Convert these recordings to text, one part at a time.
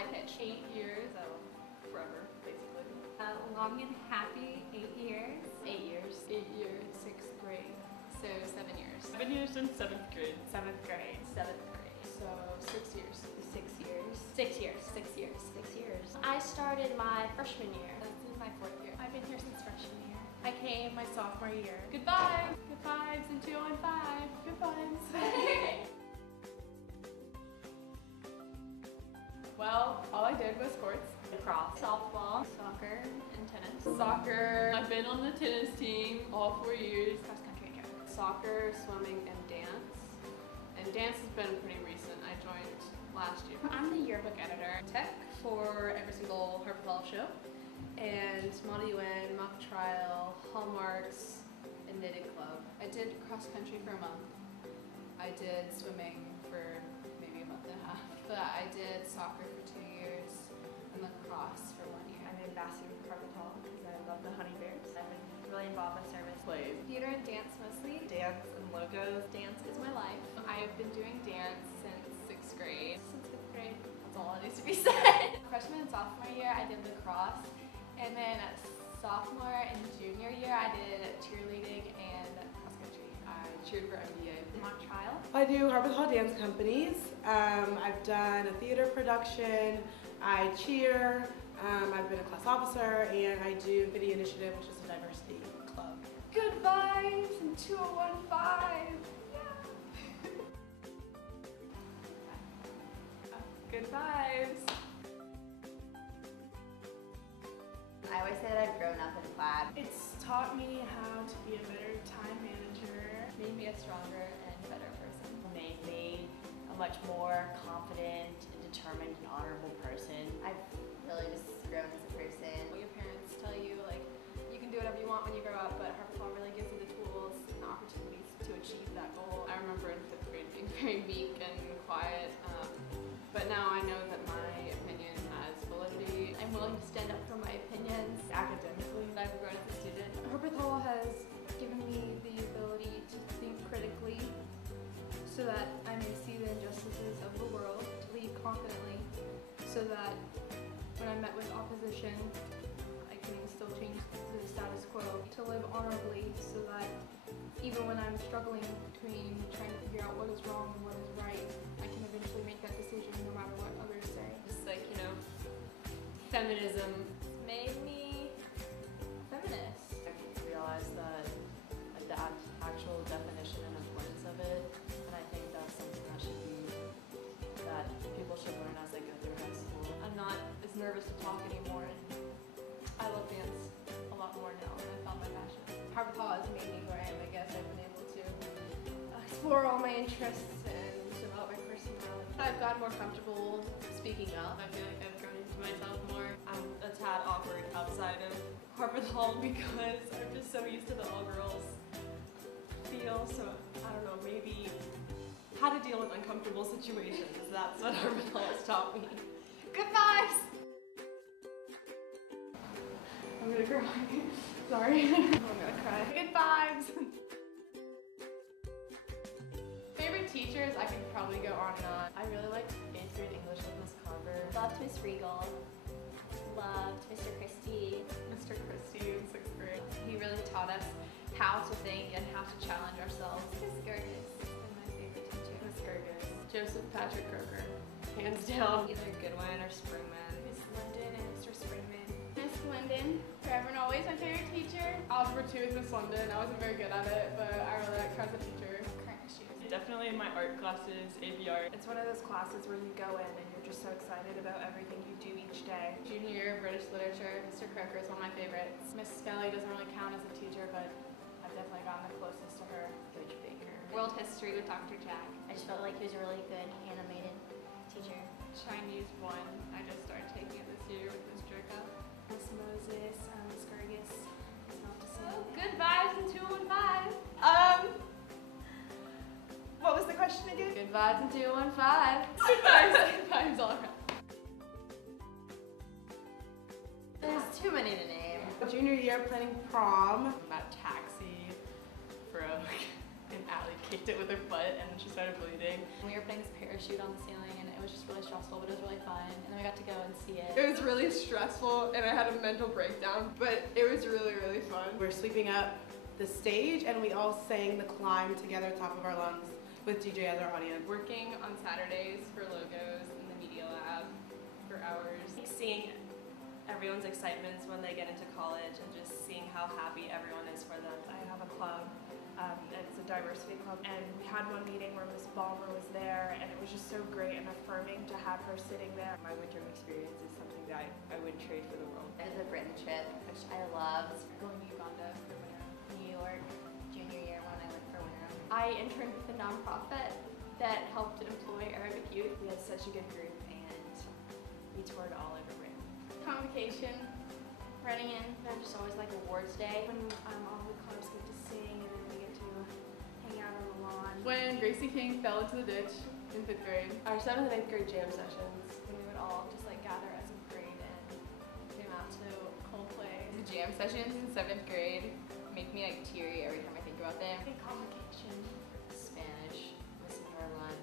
high pitch. 8 years, so forever, basically. Long and happy, 8 years. 8 years. 8 years, 6th grade. So 7 years. I've been here since 7th grade. 7th grade. 7th grade. So 6 years. 6 years. 6 years. 6 years. 6 years. I started my freshman year. This is my 4th year. I've been here since freshman year. I came my sophomore year. Goodbye. Good vibes in 215. Good vibes. Well, all I did was sports. Lacrosse. Softball, soccer, and tennis. Soccer, I've been on the tennis team all 4 years. Cross country and track. soccer, swimming, and dance. And dance has been pretty recent. I joined last year. I'm the yearbook editor. Tech for every single Harpeth show. And Model UN, mock trial, hallmarks, and knitting club. I did cross country for a month. I did swimming for maybe a month and a half. But I did soccer for 2 years and lacrosse for 1 year. I'm an ambassador for Harpeth because I love the honey bears. I've been really involved with service. Played Theater and dance mostly. Dance and logos. Dance is my life. I've been doing dance since 6th grade. Since 5th grade. That's all that needs to be said. Freshman and sophomore year, I did lacrosse. And then sophomore and junior year, I did cheerleading and cross country. I cheered for MBA. Mock trial. I do Harpeth Hall Dance Companies. I've done a theater production. I cheer. I've been a class officer, and I do Video Initiative, which is a diversity club. Good vibes in 2015. Good vibes. I always say that I've grown up in plaid. It's taught me how to be a better time manager. Made me a stronger and better person. Made me a much more confident and determined and honorable person. I've really just grown as a person. What your parents tell you, like, you can do whatever you want when you grow up, but Harpeth Hall really gives you the tools and the opportunities to achieve that goal. I remember in 5th grade being very meek and quiet, but now I know that my opinion has validity. I'm willing to stand up for my opinions. Academically, I've grown as a student. Harpeth Hall has given me the ability to think critically so that I may see the injustices of the world, to lead confidently so that when I'm met with opposition, I can still change the status quo, to live honorably so that even when I'm struggling between trying to figure out what is wrong and what is right, I can eventually make that decision no matter what others say. Just like, you know, feminism Made me feminist. I realized that like the actual definition and importance of it, and I think that's something that people should learn as they go through high school. I'm not as nervous to talk anymore, and I love dance a lot more now, and I found my passion. Harpeth Hall has made me who I am. I guess I've been able to explore all my interests and develop my personality. I've gotten more comfortable speaking up. I feel like I've grown into myself more. I'm a tad awkward outside of Harpeth Hall because I'm just so used to the all-girls feel, so I don't know, maybe how to deal with uncomfortable situations. That's what Harpeth Hall has taught me. Good vibes! I'm gonna cry. Sorry. I'm gonna cry. Good vibes! Favorite teachers, I could probably go on and on. I really liked 8th grade English with Miss Carver. Loved Miss Regal. Loved Mr. Christie. Mr. Christie in 6th grade. He really taught us how to think and how to challenge ourselves. Miss Gerges has been my favorite teacher. Miss Gerges. Joseph Patrick Croker. Hands down. Either Goodwin or Springman. Miss London and Mr. Springman. Miss Linden, forever and always my favorite teacher. Algebra 2 with Miss London. I wasn't very good at it, but I really liked her as a teacher. Current issues. definitely my art classes, AP art. It's one of those classes where you go in and you're just so excited about everything you do each day. Junior year British literature, Mr. Croker is one of my favorites. Miss Skelly doesn't really count as a teacher, but I've definitely gotten the closest to her. Coach Baker. World history with Dr. Jack. I just felt like he was a really good animated teacher. Chinese 1. I just started taking it this year with Miss Jerka. Miss Moses, Miss Gerges. It's not to say. Oh, good vibes in 215. What was the question again? Good vibes in 215. Good vibes. Good vibes all around. There's too many to name. Junior year planning prom. That taxi broke. and Allie kicked it with her butt and then she started bleeding. We were putting this parachute on the ceiling and it was just really stressful, but it was really fun. And then we got to go and see it. It was really stressful and I had a mental breakdown, but it was really, really fun. We're sweeping up the stage and we all sang The Climb together top of our lungs with DJ as our audience. Working on Saturdays for logos in the media lab for hours. Seeing everyone's excitements when they get into college and just seeing how happy everyone is for them. I have a club, it's a diversity club, and we had one meeting where Miss Balmer was there, and it was just so great and affirming to have her sitting there. My winter experience is something that I would trade for the world. I did the Britain trip, which I loved. Going to Uganda for winter. New York, junior year when I went for winter. I interned with a nonprofit that helped employ Arabic youth. We had such a good group and we toured all over Britain. Convocation, running in. There's just always like awards day. When all the clubs get to sing and then we get to hang out on the lawn. When Gracie King fell into the ditch in 5th grade. Our 7th and 8th grade jam sessions. When we would all just like gather as a grade and came out to Coldplay. The jam sessions in 7th grade make me like teary every time I think about them. Big convocation. Spanish, Miss Caroline.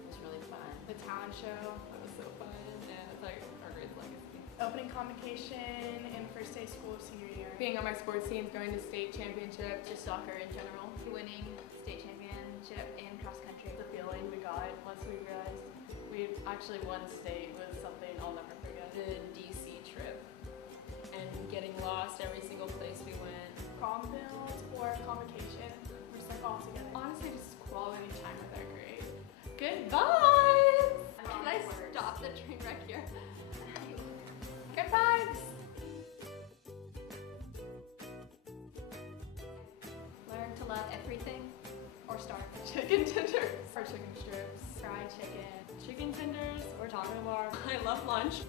It was really fun. The talent show. That was so fun and it's like our great legacy. Opening convocation and first day of school of senior year. Being on my sports teams, going to state championships. Just soccer in general. Winning state championship and cross country. The feeling we got once we realized we actually won state was something I'll never forget. The DC trip and getting lost every single place we went. Prom build or convocation. We're just like all together. Honestly, just quality time with our grade. Good vibes! Can I stop the train wreck here? Good vibes! Learn to love everything or starve. Chicken tenders. Or chicken strips. Fried chicken. Chicken tenders or taco bar. I love lunch.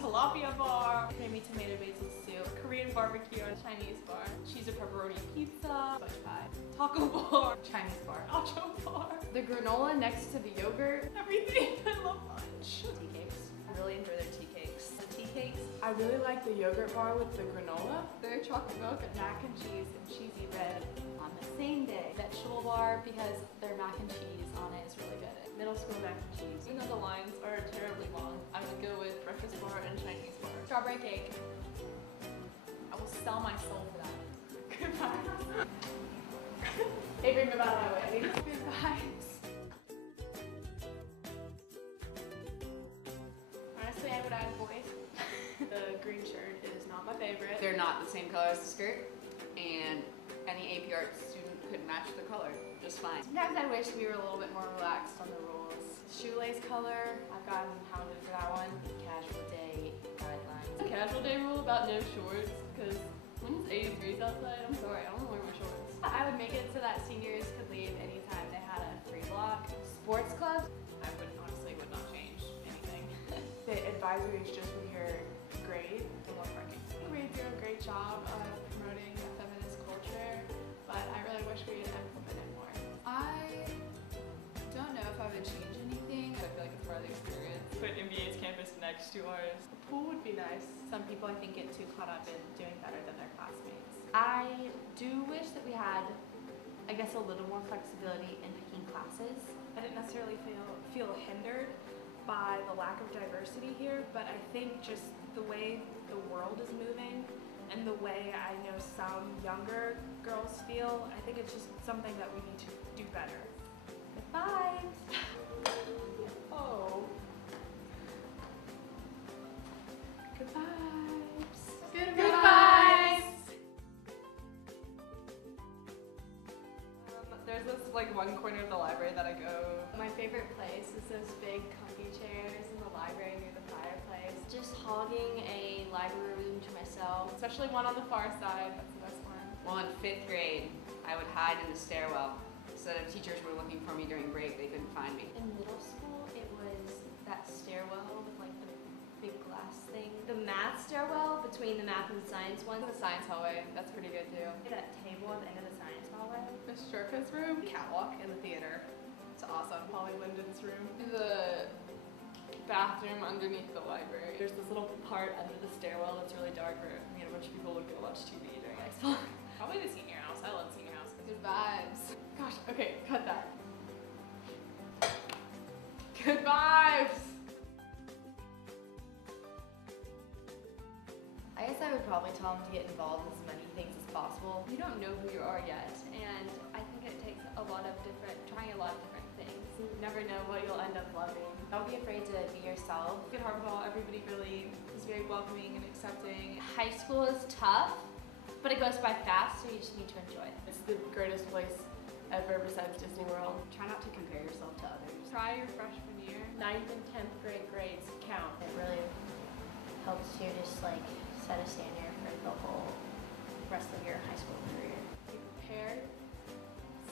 Tilapia bar. Creamy tomato basil soup. Korean barbecue. Chinese bar. Cheese and pepperoni pizza. Fudge pie. Taco bar. Chinese bar. Nacho bar. The granola next to the yogurt. Everything. I love lunch. Tea cakes. I really enjoy their tea cakes. The tea cakes. I really like the yogurt bar with the granola. Their chocolate milk and Mac and cheese and cheesy bread. on the same day. Vegetable bar because their mac and cheese on it is really good. Middle school mac and cheese. Even though the lines are terribly long, I would go with breakfast bar and Chinese bar. Strawberry cake. I will sell my soul for that. Goodbye. Avery, move out of my way. Good vibes. Honestly, I would add boys. The green shirt is not my favorite. They're not the same color as the skirt, and any AP art student could match the color just fine. Sometimes I wish we were a little bit more relaxed on the rules. Shoelace color. I've gotten hounded for that one. Casual day guidelines. Casual day rule about no shorts, because when it's 80 degrees outside, I'm sorry, I don't want to wear my shorts. I would make it so that seniors could leave anytime they had a 3 block. Sports club. I honestly would not change anything. The advisory is just with your grade. I love parking. We do a great job of promoting a feminist culture, but I really wish we had implemented more. I don't know if I would change anything. I feel like it's part of the experience. Put MBA's campus next to ours. A pool would be nice. Some people I think get too caught up in doing better than their classmates. I do wish that we had, I guess, a little more flexibility in picking classes. I didn't necessarily feel hindered by the lack of diversity here, but I think just the way the world is moving and the way I know some younger girls feel, I think it's just something that we need to do better. Good vibes. Oh. Good vibes. Good vibes. There's this like one corner of the library that I go. My favorite place is those big comfy chairs in the library near the fireplace. Just hogging a library room to myself. Especially one on the far side. That's the best one. Well, in 5th grade, I would hide in the stairwell. So that if teachers were looking for me during break, they couldn't find me. In middle school, it was that stairwell with like the big glass thing. The math stairwell between the math and the science ones. The science hallway. That's pretty good too. That table at the end of the science hallway. Miss Sherka's room. Catwalk in the theater. It's awesome. Polly Linden's room. The bathroom underneath the library. There's this little part under the stairwell that's really dark where me and a bunch of people would go watch TV during Xbox. Probably the senior house. I love senior house. Good vibes. Gosh, Okay, cut that. Good vibes! I guess I would probably tell them to get involved in as many things as possible. You don't know who you are yet, and I think it takes trying a lot of different things. You never know what you'll end up loving. Don't be afraid to be yourself. At Harpeth, everybody really is very welcoming and accepting. High school is tough, but it goes by fast, so you just need to enjoy it. It's the greatest place ever besides Disney World. Try not to compare yourself to others. Try your freshman year. 9th and 10th grade grades count. It really helps you just like set a standard for the whole rest of your high school career. Be prepared.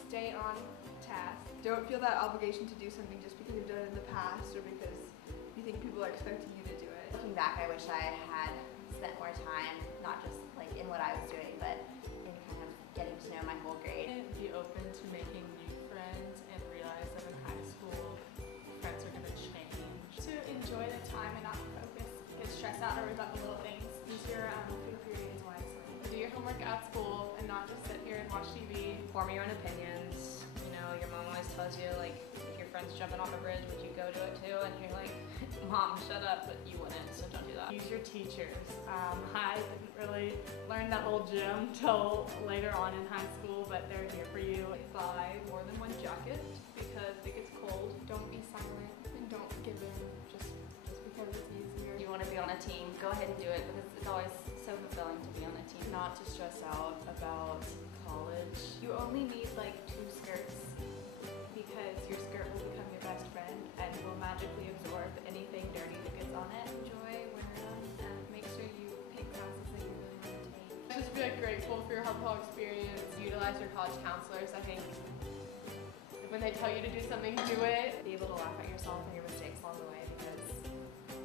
Stay on task. Don't feel that obligation to do something just because you've done it in the past or because you think people are expecting you to do it. Looking back, I wish I had spent more time, not just like in what I was doing, but in kind of getting to know my whole grade. Be open to making new friends and realize that in high school, friends are gonna change. To enjoy the time and not focus, get stressed out over about the little things. Use your free periods wisely. Do your homework at school and not just sit here and watch TV. Form your own opinions. You know, your mom always tells you, like, if your friend's jumping off a bridge, would you go to it too? And you're like, Mom, shut up, but you wouldn't, so don't do that. Use your teachers. I didn't really learn that whole gym till later on in high school, but they're here for you. Buy more than one jacket because it gets cold. Don't be silent and don't give in just because it's easier. You want to be on a team, go ahead and do it because it's always so fulfilling to be on a team. Not to stress out about college. You only need like 2 skirts because your skirt will become your best friend and will magically absorb anything dirty that gets on it. Enjoy wearing them and make sure you pick classes that you really want to take. Just be like grateful for your Harpeth experience. Utilize your college counselors. I think when they tell you to do something, do it. Be able to laugh at yourself and your mistakes along the way because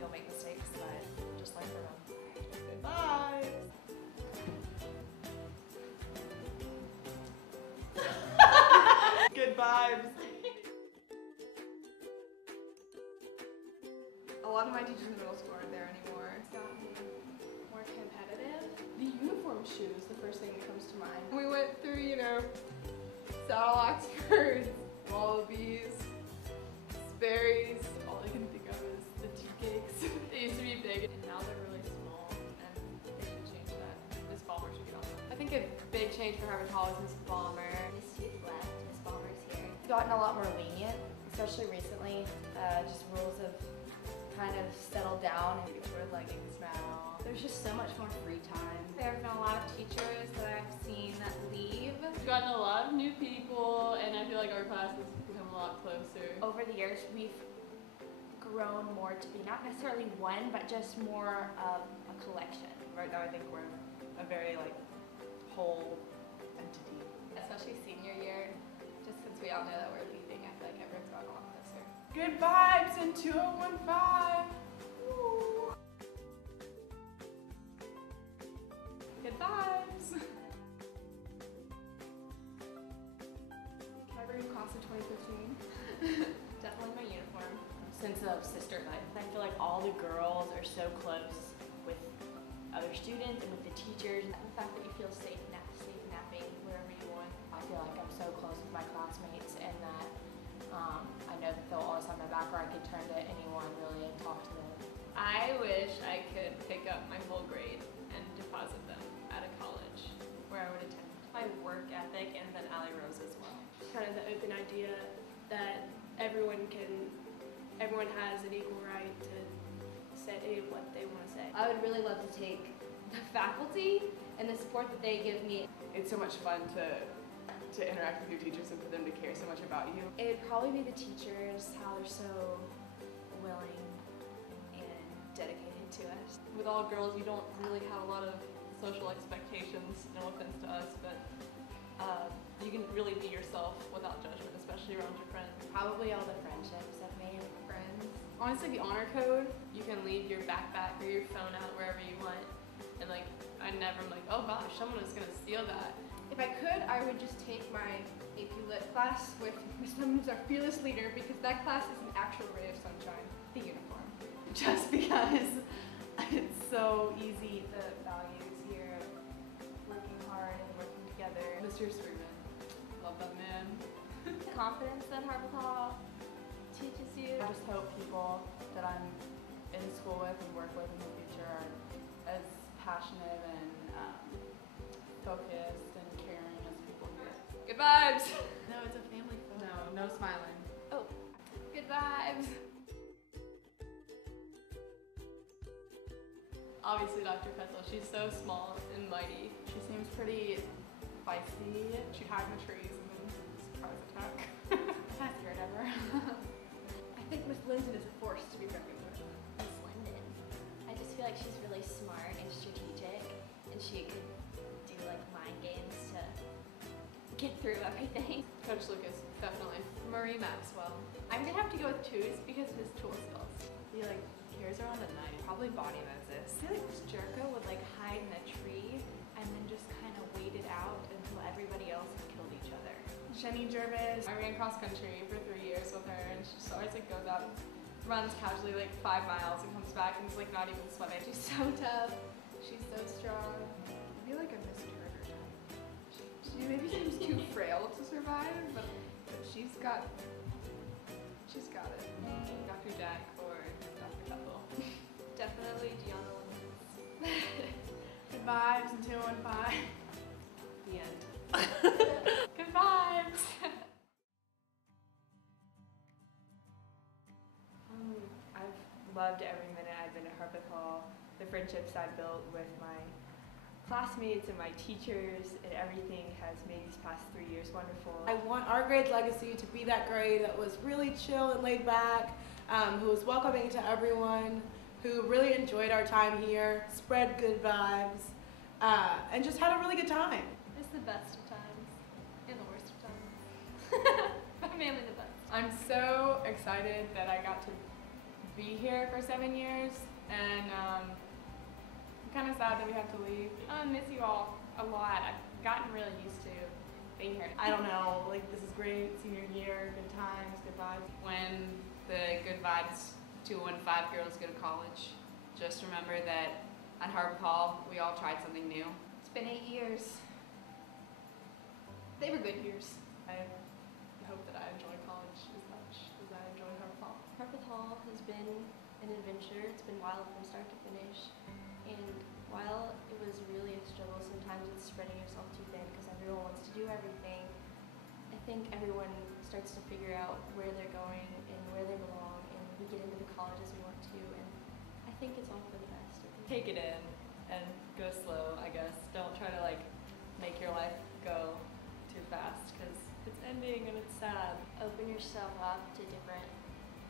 you'll make mistakes, but just learn from them. Bye. Good vibes. A lot of my teachers in middle school aren't there anymore. It's gotten more competitive. The uniform shoe is the first thing that comes to mind. We went through, you know, saddle Oxfords, wallabies, Sperry's. All I can think of is the tea cakes. They used to be big and now they're really small and they should change that. Miss Balmer should get on that. I think a big change for Harpeth is Miss Balmer. Miss Youth left, Miss Balmer's here. It's gotten a lot more lenient, especially recently. Just rules have kind of settled down and you can wear leggings now. There's just so much more free time. There have been a lot of teachers that I've seen leave. We've gotten a lot of new people, and I feel like our class has become a lot closer. Over the years, we've grown more to be not necessarily one, but just more of a collection. Right now I think we're a very like whole entity. Especially senior year, just since we all know that we're leaving, I feel like everyone's gotten a lot closer. Good vibes in 2015. Woo. Good vibes! Can I bring a class in 2015? Definitely my uniform. Sense of sisterhood. I feel like all the girls are so close with other students and with the teachers. The fact that you feel safe napping wherever you want. I feel like I'm so close with my classmates and that I know that they'll always have my back or I could turn to anyone really and talk to them. I wish I could pick up my whole grade and deposit them at a college where I would attend. My work ethic and then Allie Rose as well. Kind of the open idea that everyone has an equal right to say what they want to say. I would really love to take the faculty and the support that they give me. It's so much fun to interact with your teachers and for them to care so much about you. It'd probably be the teachers, how they're so willing and dedicated to us. With all girls, you don't really have a lot of social expectations, no offense to us, but you can really be yourself without judgment, especially around your friends. Probably all the friendships I've made. Friends. Honestly, the honor code, you can leave your backpack or your phone out wherever you want. And like, I never am like, oh gosh, someone is gonna steal that. If I could, I would just take my AP Lit class with Miss Lim, who's our fearless leader, because that class is an actual ray of sunshine. The uniform. Just because it's so easy. The values here of working hard and working together. Mr. Sweetman, love that man. Confidence that Harpeth Hall teaches you. I just hope people that I'm in school with and work with in the future are as passionate and focused and caring as people here. Good vibes! No, it's a family photo. No smiling. Oh, good vibes. Obviously, Dr. Petzl, she's so small and mighty. She seems pretty feisty. She'd hide in the trees and then surprise attack. I'm not scared of her. I think Miss Linden is a force to be reckoned with. Miss Linden. I just feel like she's really smart and strategic, and she could do like mind games to get through everything. Coach Lucas, definitely. Marie Maxwell. I'm gonna have to go with twos because of his tool skills. He like hears her on the night. Probably body Moses. I feel like Miss Jericho would like hide in a tree and then just kind of wait it out until everybody else had killed each other. Jenny Jervis. I ran cross country for 3 years with her, and she just always like goes out and runs casually like 5 miles and comes back and is like not even sweating. She's so tough. She's so strong. I feel like a Miss Turner type. She maybe seems too frail to survive, but she's got it. Dr. Jack or Dr. Petzl. Definitely Deanna Lemons. Good vibes and 215. The end. Good vibes! I've loved every minute I've been at Harpeth Hall. The friendships I've built with my classmates and my teachers and everything has made these past 3 years wonderful. I want our grade's legacy to be that grade that was really chill and laid back, who was welcoming to everyone, who really enjoyed our time here, spread good vibes, and just had a really good time. It's the best of times and the worst of times. But mainly the best. I'm so excited that I got to be here for 7 years, and I'm kind of sad that we have to leave. I miss you all a lot. I've gotten really used to being here. I don't know, like this is great, senior year, good times, good vibes. When the good vibes 215 girls go to college, just remember that at Harpeth Hall, we all tried something new. It's been 8 years. They were good years. I hope that I enjoy college as much as I enjoy Harpeth Hall. Harpeth Hall has been an adventure. It's been wild from start to finish. And while it was really a struggle sometimes with spreading yourself too thin because everyone wants to do everything, I think everyone starts to figure out where they're going and where they belong, and we get into the colleges we want to, and I think it's all for the best. Take it in and go slow, I guess. Don't try to like make your life go too fast because it's ending and it's sad. Open yourself up to different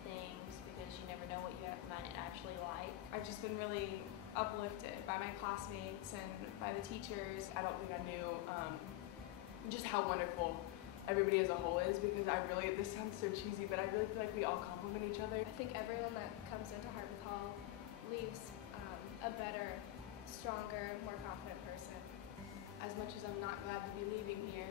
things because you never know what you might actually like. I've just been really uplifted by my classmates and by the teachers. I don't think I knew just how wonderful everybody as a whole is because this sounds so cheesy, but I really feel like we all complement each other. I think everyone that comes into Harpeth Hall leaves a better, stronger, more confident person. As much as I'm not glad to be leaving here,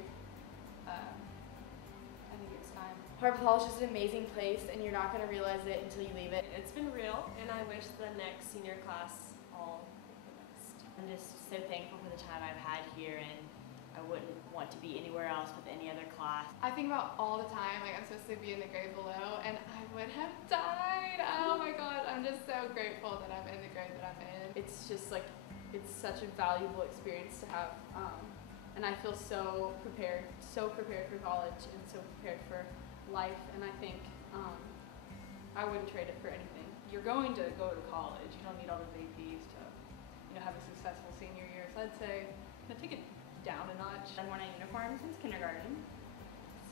I think it's time. Harpeth Hall is just an amazing place, and you're not going to realize it until you leave it. It's been real, and I wish the next senior class all the best. I'm just so thankful for the time I've had here, and I wouldn't want to be anywhere else with any other class. I think about all the time, like I'm supposed to be in the grade below, and I would have died. Oh my god, I'm just so grateful that I'm in the grade that I'm in. It's just like, it's such a valuable experience to have, and I feel so prepared for college and so prepared for life, and I think I wouldn't trade it for anything. You're going to go to college. You don't need all those APs to, have a successful senior year. So I'd say, take it down a notch. I've worn a uniform since kindergarten,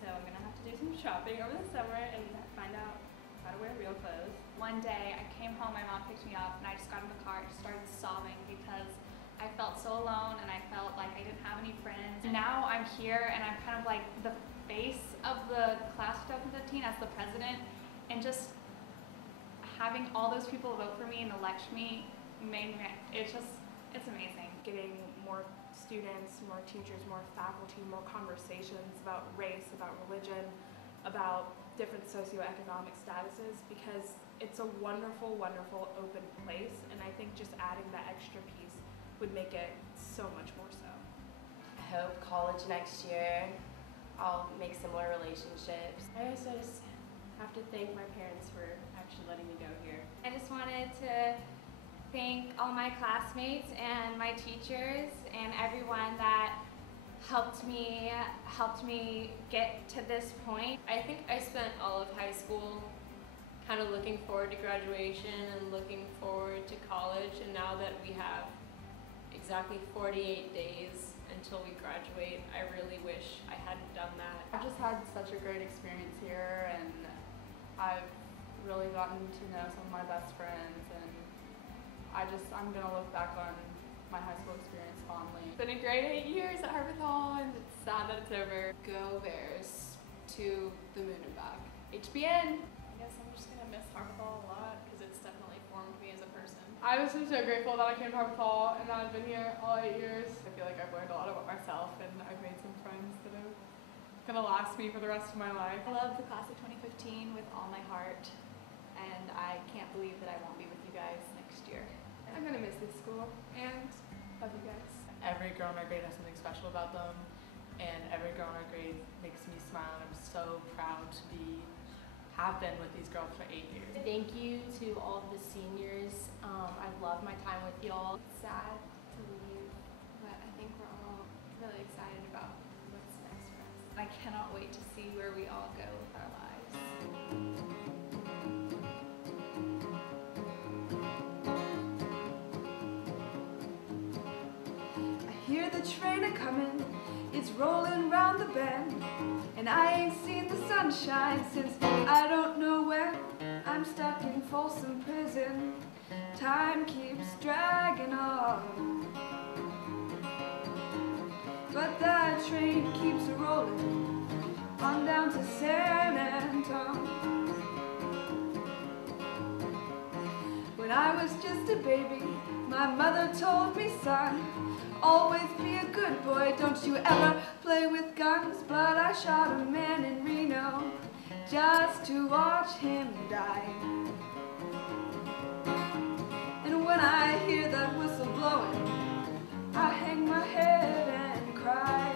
so I'm gonna have to do some shopping over the summer and find out how to wear real clothes. One day I came home, my mom picked me up, and I just got in the car and just started sobbing because I felt so alone and I felt like I didn't have any friends. And now I'm here and I'm kind of like the face of the class of 2015 as the president, and just having all those people vote for me and elect me it's amazing. Getting more students, more teachers, more faculty, more conversations about race, about religion, about different socioeconomic statuses, because it's a wonderful, wonderful open place, and I think just adding that extra piece would make it so much more so. I hope college next year I'll make similar relationships. I guess I just have to thank my parents for actually letting me go here. I just wanted to thank all my classmates and my teachers and everyone that helped me get to this point. I think I spent all of high school kind of looking forward to graduation and looking forward to college, and now that we have exactly 48 days until we graduate, I really wish I hadn't done that. I've just had such a great experience here, and I've really gotten to know some of my best friends, and I'm gonna look back on my high school experience fondly. It's been a great 8 years at Harpeth Hall, and it's sad that it's over. Go Bears to the moon and back. HBN! I guess I'm just gonna miss Harpeth Hall a lot because it's definitely formed me as a person. I was just so grateful that I came to Harpeth Hall and that I've been here all 8 years. I feel like I've learned a lot about myself, and I've made some friends that are gonna last me for the rest of my life. I love the class of 2015 with all my heart, and I can't believe that I won't be with you guys next year. I'm gonna miss this school, and love you guys. Every girl in our grade has something special about them, and every girl in our grade makes me smile, and I'm so proud to have been with these girls for 8 years. Thank you to all of the seniors. I love my time with y'all. It's sad to leave, but I think we're all really excited about what's next for us. I cannot wait to see where we all go with our lives. I hear the train a-comin', it's rolling round the bend, and I ain't seen the sunshine since I don't know when. I'm stuck in Folsom Prison, time keeps dragging on, but that train keeps a-rolling on down to San Antone. When I was just a baby, my mother told me, son, always be a good boy, don't you ever play with guns. But I shot a man in Reno just to watch him die. And when I hear that whistle blowing, I hang my head and cry.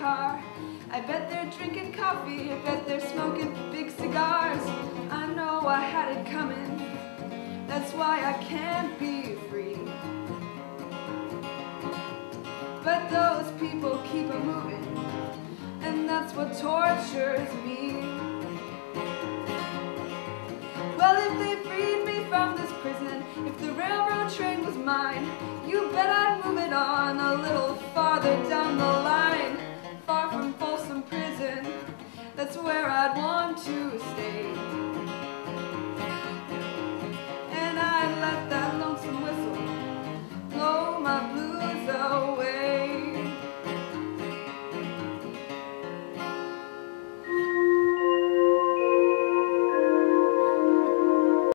Car. I bet they're drinking coffee, I bet they're smoking big cigars. I know I had it coming, that's why I can't be free. But those people keep a moving, and that's what tortures me. Well, if they freed me from this prison, if the railroad train was mine, you bet I'd move it on a little farther down the line. Far from Folsom Prison, that's where I'd want to stay.